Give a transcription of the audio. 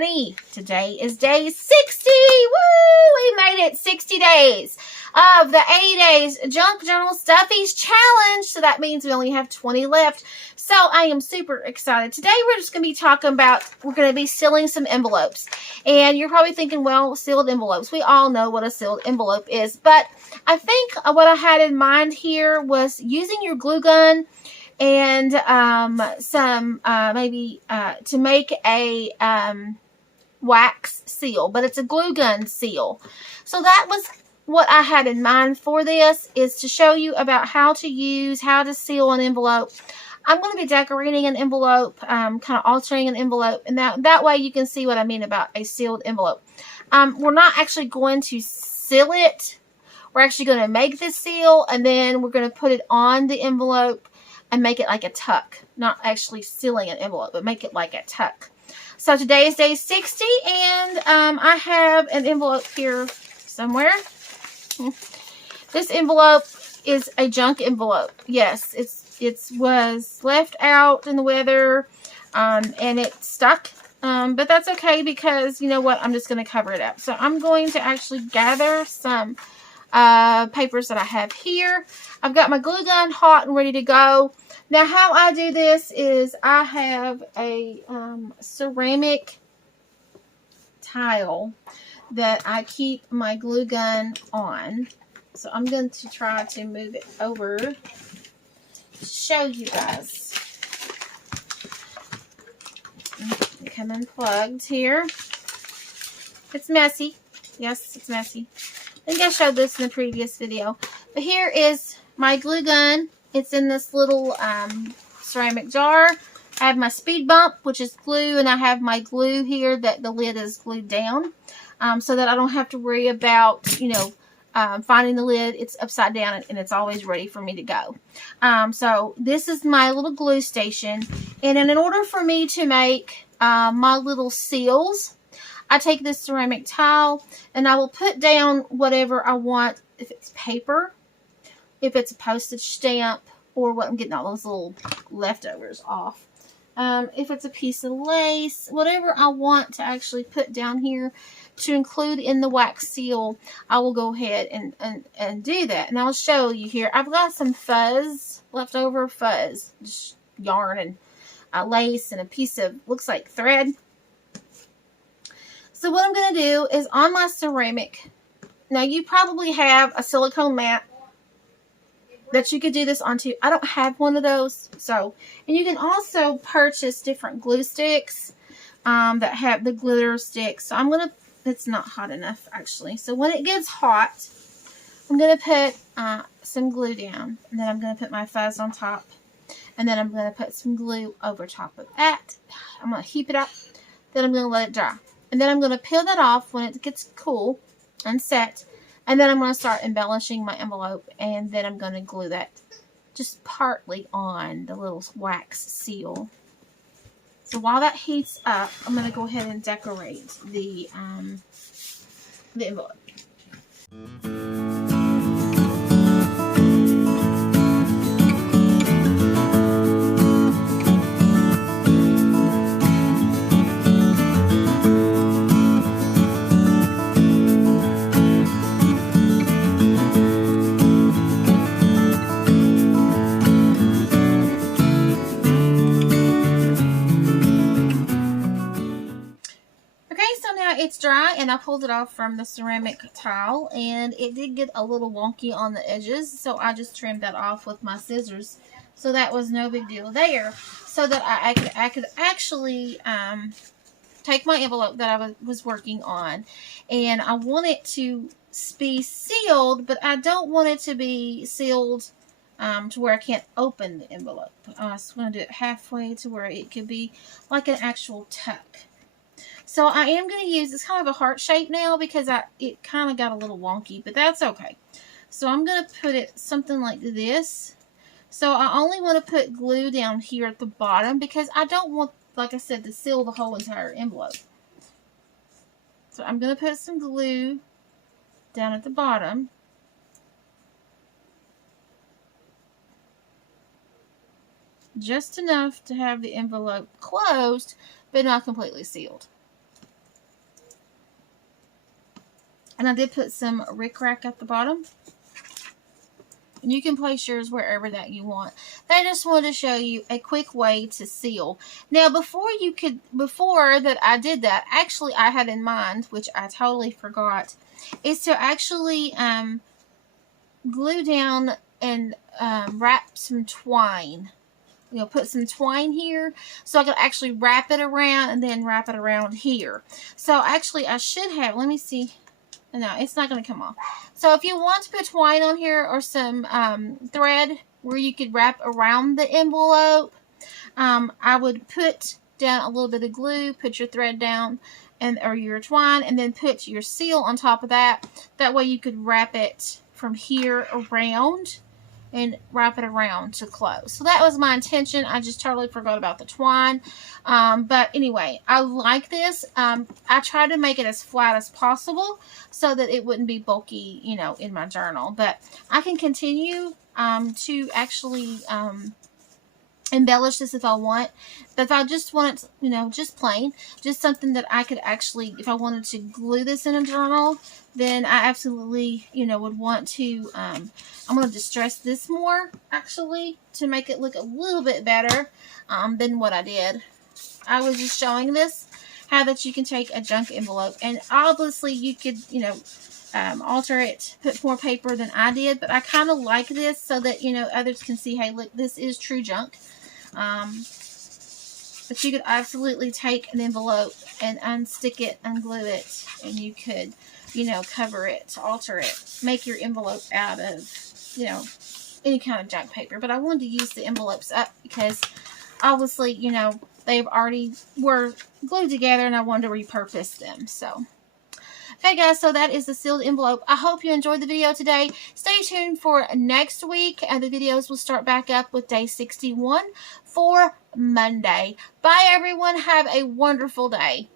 Penny. Today is day 60. Woo! We made it 60 days of the 80 days Junk Journal Stuffies Challenge. So that means we only have 20 left. So I am super excited. Today we're just going to be talking about, we're going to be sealing some envelopes. And you're probably thinking, well, sealed envelopes. We all know what a sealed envelope is. But I think what I had in mind here was using your glue gun and maybe to make a wax seal, but it's a glue gun seal. So that was what I had in mind for this, is to show you about how to seal an envelope. I'm going to be decorating an envelope, kind of altering an envelope, and that way you can see what I mean about a sealed envelope. We're not actually going to seal it. We're actually going to make this seal, and then we're going to put it on the envelope and make it like a tuck. Not actually sealing an envelope, but make it like a tuck. So today is day 60, and I have an envelope here somewhere. This envelope is a junk envelope. Yes, it was left out in the weather, and it stuck. But that's okay, because you know what? I'm just going to cover it up. So I'm going to actually gather some papers that I have here. I've got my glue gun hot and ready to go. Now how I do this is I have a ceramic tile that I keep my glue gun on. So I'm going to try to move it over to show you guys. Come unplugged here. It's messy. Yes, it's messy. I think I showed this in the previous video. But here is my glue gun. It's in this little ceramic jar. I have my speed bump, which is glue, and I have my glue here that the lid is glued down, so that I don't have to worry about, finding the lid. It's upside down, and it's always ready for me to go. So this is my little glue station. And in order for me to make my little seals, I take this ceramic tile and I will put down whatever I want. If it's paper, if it's a postage stamp, or what, I'm getting all those little leftovers off. If it's a piece of lace, whatever I want to actually put down here to include in the wax seal, I will go ahead and do that. And I'll show you here. I've got some fuzz, leftover fuzz, just yarn and lace and a piece of, looks like thread. So what I'm going to do is on my ceramic, now you probably have a silicone mat that you could do this onto. I don't have one of those. So, and you can also purchase different glue sticks that have the glitter sticks. So I'm going to, it's not hot enough actually. So when it gets hot, I'm going to put some glue down. And then I'm going to put my fuzz on top. And then I'm going to put some glue over top of that. I'm going to heap it up. Then I'm going to let it dry. And then I'm going to peel that off when it gets cool and set. And then I'm going to start embellishing my envelope. And then I'm going to glue that just partly on the little wax seal. So while that heats up, I'm going to go ahead and decorate the envelope. It's dry, and I pulled it off from the ceramic tile, and it did get a little wonky on the edges, so I just trimmed that off with my scissors. So that was no big deal there, so that I could actually take my envelope that I was working on, and I want it to be sealed, but I don't want it to be sealed to where I can't open the envelope. So I'm going to do it halfway to where it could be like an actual tuck. So I am going to use, it's kind of a heart shape now because it kind of got a little wonky, but that's okay. So I'm going to put it something like this. So I only want to put glue down here at the bottom because I don't want, like I said, to seal the whole entire envelope. So I'm going to put some glue down at the bottom. Just enough to have the envelope closed, but not completely sealed. And I did put some rickrack at the bottom. And you can place yours wherever that you want. I just wanted to show you a quick way to seal. Now, before that I did that, actually I had in mind, which I totally forgot, is to actually glue down and wrap some twine. You know, put some twine here so I could actually wrap it around and then wrap it around here. So actually I should have, let me see. No, it's not going to come off. So if you want to put twine on here or some thread where you could wrap around the envelope, I would put down a little bit of glue, put your thread down, or your twine, and then put your seal on top of that. That way you could wrap it from here around and wrap it around to close. So that was my intention. I just totally forgot about the twine. But anyway, I like this. I try to make it as flat as possible so that it wouldn't be bulky, you know, in my journal. But I can continue to actually embellish this if I want. But if I just want it, you know, just plain, just something that I could actually, if I wanted to glue this in a journal, then I absolutely, you know, would want to, I'm going to distress this more, actually, to make it look a little bit better than what I did. I was just showing this, how that you can take a junk envelope, and obviously you could, you know, alter it, put more paper than I did, but I kind of like this so that, you know, others can see, hey, look, this is true junk. But you could absolutely take an envelope and unstick it, unglue it, and you could, you know, cover it, alter it, make your envelope out of, you know, any kind of junk paper. But I wanted to use the envelopes up because obviously, you know, they've already were glued together and I wanted to repurpose them. So, okay guys, so that is the sealed envelope. I hope you enjoyed the video today. Stay tuned for next week, and the videos will start back up with day 61 for Monday. Bye everyone. Have a wonderful day.